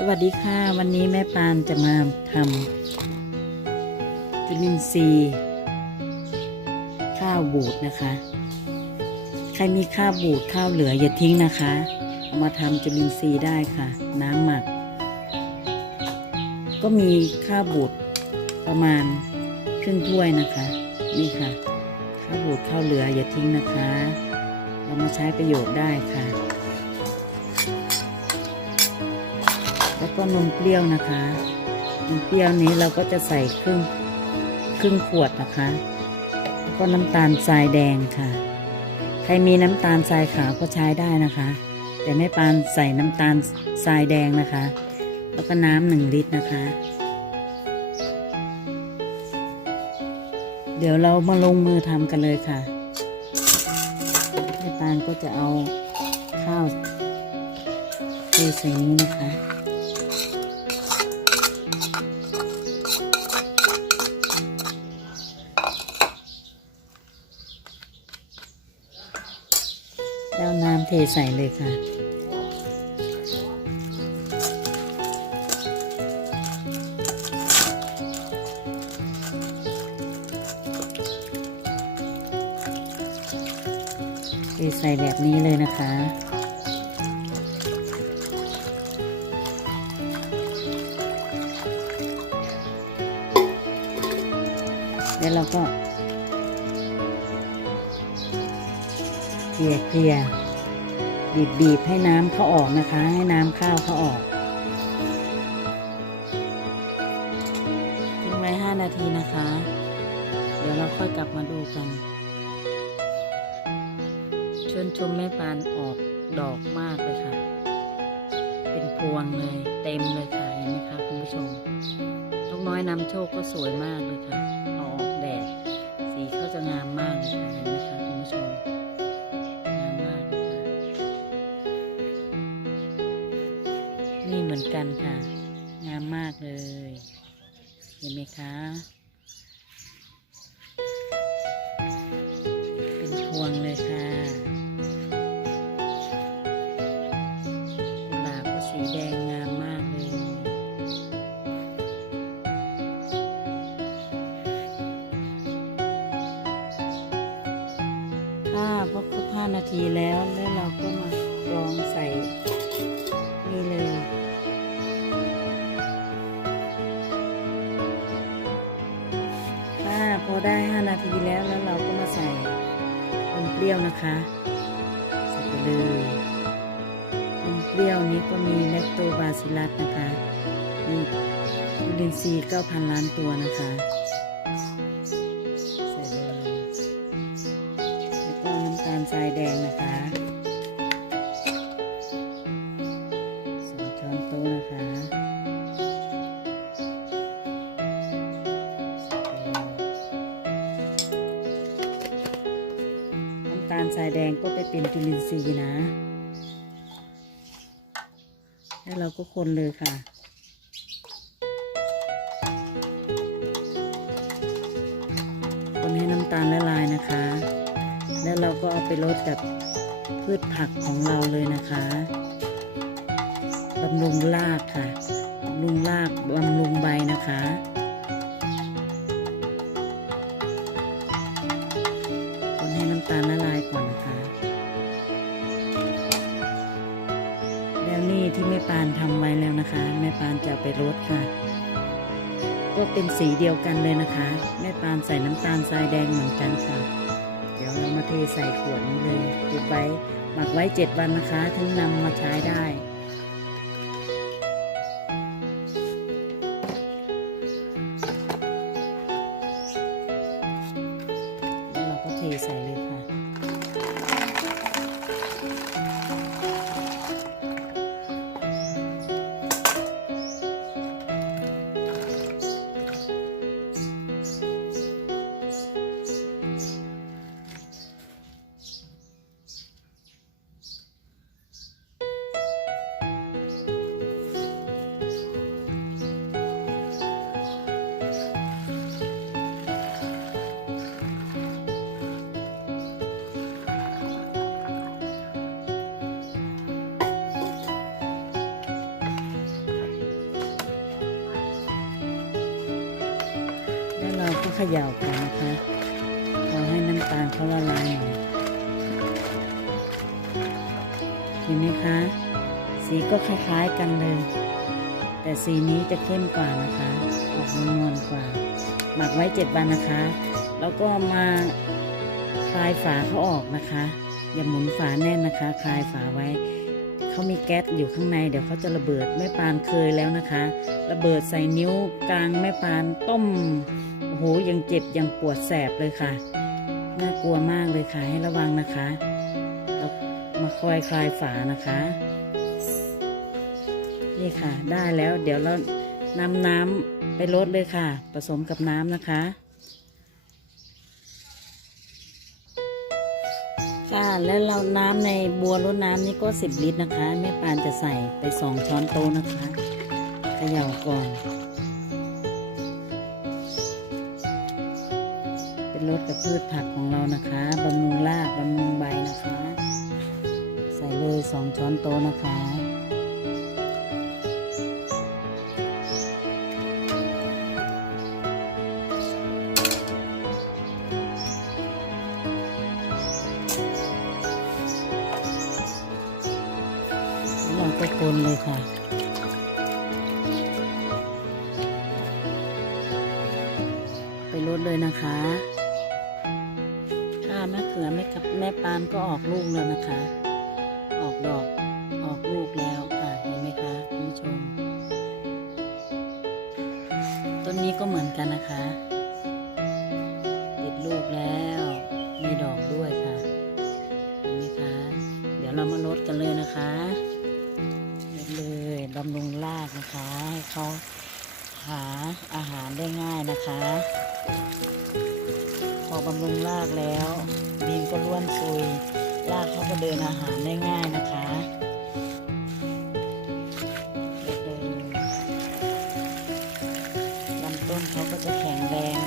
สวัสดีค่ะ วันนี้แม่ปานจะมาทำจุลินทรีย์ข้าวบูดนะคะ ใครมีข้าวบูดข้าวเหลืออย่าทิ้งนะคะ เอามาทำจุลินทรีย์ได้ค่ะ น้ำหมัก ก็มีข้าวบูดประมาณครึ่งถ้วยนะคะ นี่ค่ะ ข้าวบูดข้าวเหลืออย่าทิ้งนะคะ เรามาใช้ประโยชน์ได้ค่ะ แล้วก็นมเปรี้ยวนะคะนมเปรี้ยวนี้เราก็จะใส่ครึ่งครึ่งขวดนะคะแล้วก็น้ำตาลทรายแดงค่ะ ใครมีน้ำตาลทรายขาวก็ใช้ได้นะคะ แต่แม่ปานใส่น้ำตาลทรายแดงนะคะ แล้วก็น้ำหนึ่งลิตรนะคะ เดี๋ยวเรามาลงมือทำกันเลยค่ะแม่ปานก็จะเอาข้าวเทใส่นี้นะคะ เทใส่เลยค่ะ เทใส่แบบนี้เลยนะคะแล้วเราก็เกลี่ยเกลี่ย บีบบีบให้น้ำเขาออกนะคะ ให้น้ำข้าวเขาออกทิ้งไว้ห้านาทีนะคะ เดี๋ยวเราค่อยกลับมาดูกัน ชวนชมแม่ปานออกดอกมากเลยค่ะ เป็นพวงเลยเต็มเลยค่ะ เห็นไหมคะคุณผู้ชมนกน้อยนำโชคก็สวยมากเลยค่ะอาออก นี่เหมือนกันค่ะ งามมากเลย เห็นไหมคะ เป็นพวงเลยค่ะกุหลาบก็สีแดงงามมากเลยถ้าพอครบห้านาทีแล้วแล้วเราก็มากรองใส่ ได้ 5 นาทีแล้วแล้วเราก็มาใส่นมเปรี้ยวนะคะ ใส่ไปเลยนมเปรี้ยวนี้ก็มีเลคโตบาซิลัสนะคะมีจุลินทรีย์เก้าพันล้านตัวนะคะ ทรายแดงก็ไปเป็นจุลินทรีย์นะ แล้วเราก็คนเลยค่ะคนให้น้ำตาลละลายนะคะ แล้วเราก็เอาไปลดกับพืชผักของเราเลยนะคะบำรุงรากค่ะบำรุงรากบำรุงใบนะคะ ที่แม่ปานทำไว้แล้วนะคะ แม่ปานจะไปลดค่ะ ก็เป็นสีเดียวกันเลยนะคะ แม่ปานใส่น้ำตาลทรายแดงเหมือนกันค่ะ เดี๋ยวเรามาเทใส่ขวดนี้เลยเก็บไว้หมักไว้เจ็ดวันนะคะ ถึงนำมาใช้ได้ ขย่าก่อนนะคะรอให้น้ำตาลเขาละลายหน่อยเห็นไหมคะ สีก็คล้ายๆกันเลย แต่สีนี้จะเข้มกว่านะคะออกนวลกว่า หมักไว้เจ็ดวันนะคะ แล้วก็มาคลายฝาเขาออกนะคะ อย่าหมุนฝาแน่นนะคะ คลายฝาไว้เขามีแก๊สอยู่ข้างในเดี๋ยวเขาจะระเบิดแม่ปานเคยแล้วนะคะ ระเบิดใส่นิ้วกลางแม่ปานต้ม โอ้โหยังเจ็บยังปวดแสบเลยค่ะ น่ากลัวมากเลยค่ะให้ระวังนะคะเรามาคอยคลายฝานะคะ นี่ค่ะ ได้แล้วเดี๋ยวเรานำน้ำไปลดเลยค่ะ ผสมกับน้ำนะคะ ค่ะแล้วเราน้ำในบัวรดน้ำนี่ก็สิบลิตรนะคะแม่ปานจะใส่ไปสองช้อนโต๊ะนะคะเขย่าก่อน เป็นรสกับพืชผักของเรานะคะบำรุงรากบำรุงใบนะคะ ใส่เลยสองช้อนโต๊ะนะคะเราก็คนเลยค่ะไปรดเลยนะคะ ขือแม่กับแม่ปานก็ออกลูกแล้วนะคะ ออกดอกออกลูกแล้วค่ะเห็นไหมคะคุณผู้ชม ต้นนี้ก็เหมือนกันนะคะ ติดลูกแล้วมีดอกด้วยค่ะเห็นไหมคะ เดี๋ยวเรามาลดกันเลยนะคะลดเลยบำรุงรากนะคะให้เขาหาอาหารได้ง่ายนะคะ พอบำรุงรากแล้ว ดินก็ร่วนซุยลากเขาก็เดินอาหารได้ง่ายนะคะเดินลำต้นเขาก็จะแข็งแรง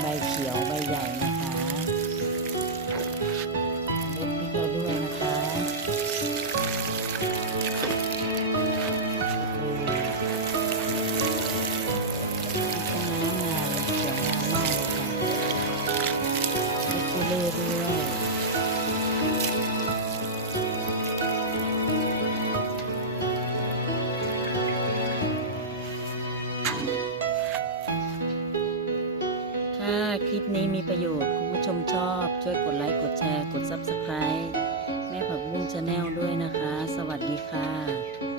าคลิปนี้มีประโยชน์คุณผู้ชมชอบ ช่วยกดไลค์ กดแชร์ กด Subscribe แม่ผักบุ้งชาแนลด้วยนะคะ สวัสดีค่ะ